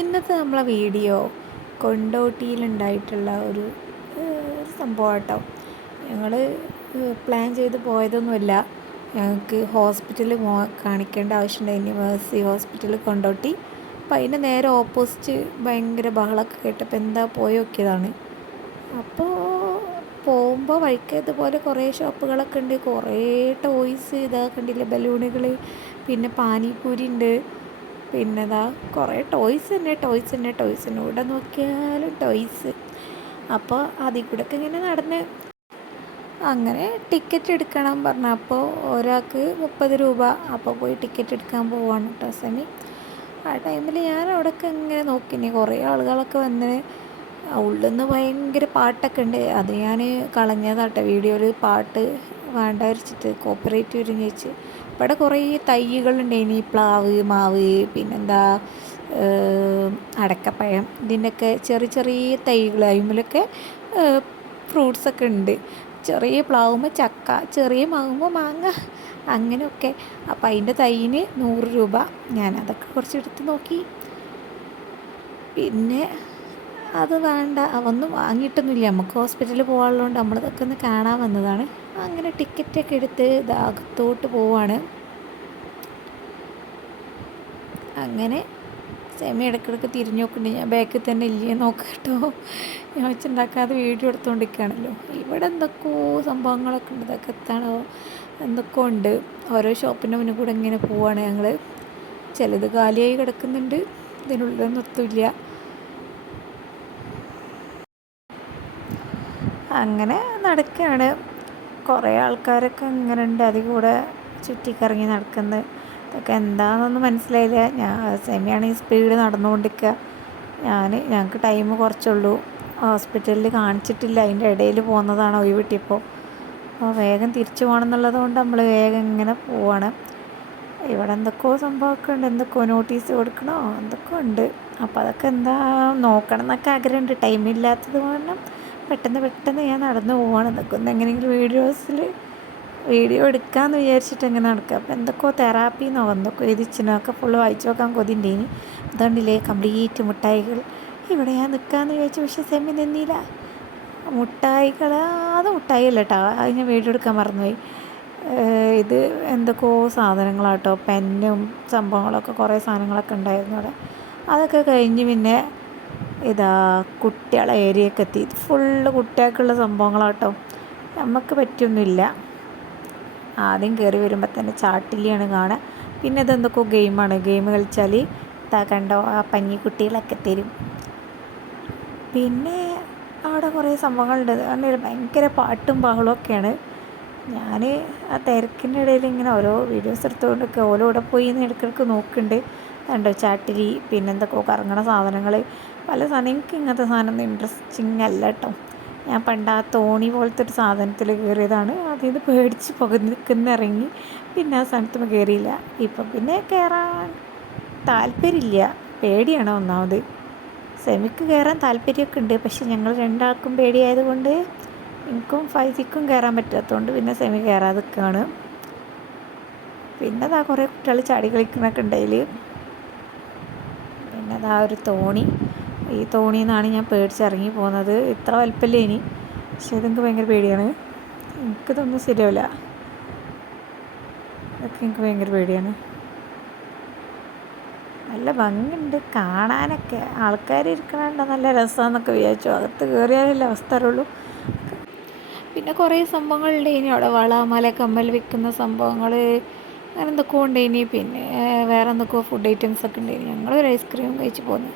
ഇന്നത്തെ നമ്മളെ വീഡിയോ കൊണ്ടോട്ടിയിലുണ്ടായിട്ടുള്ള ഒരു സംഭവം കേട്ടോ. ഞങ്ങൾ പ്ലാൻ ചെയ്ത് പോയതൊന്നുമില്ല. ഞങ്ങൾക്ക് ഹോസ്പിറ്റലിൽ കാണിക്കേണ്ട ആവശ്യമുണ്ടായിരുന്നു, മേഴ്സി ഹോസ്പിറ്റലിൽ കൊണ്ടോട്ടി. അപ്പം അതിൻ്റെ നേരെ ഓപ്പോസിറ്റ് ഭയങ്കര ബഹളമൊക്കെ കേട്ടപ്പോൾ എന്താ പോയി നോക്കിയതാണ്. അപ്പോൾ പോകുമ്പോൾ വഴിക്ക് ഇതുപോലെ കുറേ ഷോപ്പുകളൊക്കെ ഉണ്ട്, കുറേ ടോയ്സ് ഇതൊക്കെ ഉണ്ടല്ലേ, ബലൂണുകൾ, പിന്നെ പാനിപ്പൂരി ഉണ്ട്, പിന്നെ ഇതാ കുറേ ടോയ്സ് തന്നെ ഇവിടെ നോക്കിയാലും ടോയ്സ്. അപ്പോൾ അതിൽ കൂടെ ഒക്കെ ഇങ്ങനെ നടന്ന് അങ്ങനെ ടിക്കറ്റ് എടുക്കണം പറഞ്ഞപ്പോൾ ഒരാൾക്ക് 30 രൂപ. അപ്പോൾ പോയി ടിക്കറ്റ് എടുക്കാൻ പോവാണ് കേട്ടോ സെമി. ആ ടൈമിൽ ഞാൻ അവിടെയൊക്കെ ഇങ്ങനെ നോക്കിനി, കുറേ ആളുകളൊക്കെ വന്ന് ഉള്ളിൽ നിന്ന് ഭയങ്കര പാട്ടൊക്കെ ഉണ്ട്. അത് ഞാൻ കളഞ്ഞതാട്ടെ, വീഡിയോയിൽ പാട്ട് വേണ്ട വരച്ചിട്ട് കോപ്പറേറ്റ് വരും ചോദിച്ച്. ഇവിടെ കുറേ തൈകളുണ്ടായിനി, പ്ലാവ്, മാവ്, പിന്നെന്താ അടക്കപ്പഴം, ഇതിൻ്റെയൊക്കെ ചെറിയ ചെറിയ തൈകൾ, അതിന്മേലൊക്കെ ഫ്രൂട്ട്സൊക്കെ ഉണ്ട്. ചെറിയ പ്ലാവുമ്പോൾ ചക്ക, ചെറിയ മാവുമ്പോൾ മാങ്ങ, അങ്ങനെയൊക്കെ. അപ്പം അതിൻ്റെ തൈന് 100 രൂപ. ഞാനതൊക്കെ കുറച്ചെടുത്ത് നോക്കി. പിന്നെ അത് വേണ്ട, അതൊന്നും വാങ്ങിയിട്ടൊന്നുമില്ല, നമുക്ക് ഹോസ്പിറ്റലിൽ പോകാനുള്ളതുകൊണ്ട് നമ്മളിതൊക്കെ ഒന്ന് കാണാൻ വന്നതാണ്. അങ്ങനെ ടിക്കറ്റൊക്കെ എടുത്ത് അകത്തോട്ട് പോവാണ്. അങ്ങനെ സെമി ഇടയ്ക്കിടയ്ക്ക് തിരിഞ്ഞു നോക്കുന്നുണ്ട്, ഞാൻ ബാക്കിൽ തന്നെ ഇല്ലേ നോക്കട്ടോ. ഞാൻ വെച്ചുണ്ടാക്കാതെ വീഡിയോ എടുത്തുകൊണ്ടിരിക്കുകയാണല്ലോ. ഇവിടെ എന്തൊക്കെയോ സംഭവങ്ങളൊക്കെ ഉണ്ട്, ഇതൊക്കെ എത്താണോ, എന്തൊക്കെയോ ഉണ്ട്. ഓരോ ഷോപ്പിൻ്റെ മുന്നിൽ കൂടെ ഇങ്ങനെ പോവുകയാണ് ഞങ്ങൾ. ചിലത് കാലിയായി കിടക്കുന്നുണ്ട്, ഇതിനുള്ളിൽ നിർത്തില്ല. അങ്ങനെ നടക്കുകയാണ്. കുറേ ആൾക്കാരൊക്കെ ഇങ്ങനെ ഉണ്ട്, അതിൽ കൂടെ ചുറ്റിക്കറങ്ങി നടക്കുന്നത്. ഇതൊക്കെ എന്താണെന്നൊന്നും മനസ്സിലായില്ല. ഞാൻ സെമിയാണെങ്കിൽ സ്പീഡ് നടന്നുകൊണ്ടിരിക്കുക. ഞങ്ങൾക്ക് ടൈം കുറച്ചുള്ളൂ, ഹോസ്പിറ്റലിൽ കാണിച്ചിട്ടില്ല, അതിൻ്റെ ഇടയിൽ പോകുന്നതാണ് ഒഴിവ് കിട്ടിയപ്പോൾ. അപ്പോൾ വേഗം തിരിച്ചു പോകണം എന്നുള്ളത് കൊണ്ട് നമ്മൾ വേഗം ഇങ്ങനെ പോവാണ്. ഇവിടെ എന്തൊക്കെയോ സംഭവമൊക്കെ ഉണ്ട്, എന്തൊക്കെയോ നോട്ടീസ് കൊടുക്കണോ എന്തൊക്കെയോ ഉണ്ട്. അപ്പോൾ അതൊക്കെ എന്താ നോക്കണം എന്നൊക്കെ ആഗ്രഹമുണ്ട്. ടൈമില്ലാത്തത് കാരണം പെട്ടെന്ന് ഞാൻ നടന്നു പോവാണ്. ഇതൊക്കെ ഒന്ന് എങ്ങനെയെങ്കിലും വീഡിയോ എടുക്കാമെന്ന് വിചാരിച്ചിട്ട് എങ്ങനെ നടക്കുക. അപ്പോൾ എന്തൊക്കെയോ തെറാപ്പിന്നോ എന്തൊക്കെ എഴുതിച്ചിനൊക്കെ ഫുള്ള് വായിച്ചു നോക്കാൻ കൊതിണ്ടേനി. അതുകൊണ്ടില്ലേ കംപ്ലീറ്റ് മുട്ടായികൾ. ഇവിടെ ഞാൻ നിൽക്കാമെന്ന് വിചാരിച്ചു, പക്ഷേ സെമി നിന്നില്ല. മുട്ടായികൾ, അത് മുട്ടായി അല്ല കേട്ടോ, അത് ഞാൻ വീഡിയോ എടുക്കാൻ മറന്നുപോയി. ഇത് എന്തൊക്കെയോ സാധനങ്ങളാട്ടോ, പെന്നും സംഭവങ്ങളൊക്കെ കുറേ സാധനങ്ങളൊക്കെ ഉണ്ടായിരുന്നു അവിടെ. അതൊക്കെ കഴിഞ്ഞ് പിന്നെ ഇതാ കുട്ടികളെ ഏരിയയൊക്കെ എത്തി. ഫുള്ള് കുട്ടികൾക്കുള്ള സംഭവങ്ങളാട്ടോ, നമുക്ക് പറ്റിയൊന്നുമില്ല. ആദ്യം കയറി വരുമ്പോൾ തന്നെ ചാട്ടിലിയാണ് കാണുക. പിന്നെ ഇതെന്തൊക്കെയോ ഗെയിമാണ്, ഗെയിം കളിച്ചാൽ ഇതാ കണ്ടോ ആ പഞ്ഞിക്കുട്ടികളൊക്കെ തരും. പിന്നെ അവിടെ കുറേ സംഭവങ്ങളുണ്ട്, കാരണം ഭയങ്കര പാട്ടും ബഹളമൊക്കെയാണ്. ഞാൻ ആ തിരക്കിൻ്റെ ഇടയിൽ ഇങ്ങനെ ഓരോ വീഡിയോസ് എടുത്തുകൊണ്ടൊക്കെ ഓരോടെ പോയി ഇടയ്ക്കിടയ്ക്ക് നോക്കുന്നുണ്ട്. കണ്ടോ ചാട്ടിലി, പിന്നെന്തൊക്കെയോ കറങ്ങണ സാധനങ്ങൾ, പല സാധനം. എനിക്ക് ഇങ്ങനത്തെ സാധനം ഒന്നും ഇൻട്രസ്റ്റിംഗ് അല്ല കേട്ടോ. ഞാൻ പണ്ട് ആ തോണി പോലത്തെ ഒരു സാധനത്തിൽ കയറിയതാണ്, അതിൽ നിന്ന് പേടിച്ച് നിൽക്കുന്നിറങ്ങി, പിന്നെ ആ സ്ഥലത്തും കയറിയില്ല. ഇപ്പം പിന്നെ കയറാൻ താല്പര്യമില്ല, പേടിയാണ് ഒന്നാമത്. സെമിക്ക് കയറാൻ താല്പര്യമൊക്കെ ഉണ്ട്, പക്ഷെ ഞങ്ങൾ രണ്ടാൾക്കും പേടിയായതുകൊണ്ട് എനിക്കും ഫൈസിക്കും കയറാൻ പറ്റാത്തതുകൊണ്ട് പിന്നെ സെമി കയറാതെ നിൽക്കുകയാണ്. പിന്നെ അതാ കുറേ കുട്ടികൾ ചാടി കളിക്കുന്നൊക്കെ ഉണ്ടായിൽ. പിന്നെ അതാ ഒരു തോണി, ഈ തോണിയിൽ നിന്നാണ് ഞാൻ പേടിച്ചിറങ്ങി പോകുന്നത്. ഇത്ര വലുപ്പമല്ലേ ഇനി, പക്ഷേ ഇതെനിക്ക് ഭയങ്കര പേടിയാണ്. എനിക്കിതൊന്നും ശരിയാവില്ല, ഇതൊക്കെ എനിക്ക് ഭയങ്കര പേടിയാണ്. നല്ല ഭംഗിയുണ്ട് കാണാനൊക്കെ, ആൾക്കാർ ഇരിക്കണുണ്ട്, നല്ല രസമാണെന്നൊക്കെ വിചാരിച്ചു. അകത്ത് കയറിയാലല്ലേ അവസ്ഥ അറിയുള്ളൂ. പിന്നെ കുറേ സംഭവങ്ങളുണ്ട് ഇനി അവിടെ, വള, മല, കമ്മൽ വിൽക്കുന്ന സംഭവങ്ങൾ, അങ്ങനെ എന്തൊക്കെയോ ഉണ്ട് ഇനി. പിന്നെ വേറെ എന്തൊക്കെയോ ഫുഡ് ഐറ്റംസൊക്കെ ഉണ്ട്. ഞങ്ങളൊരു ഐസ്ക്രീം കഴിച്ച് പോന്നു.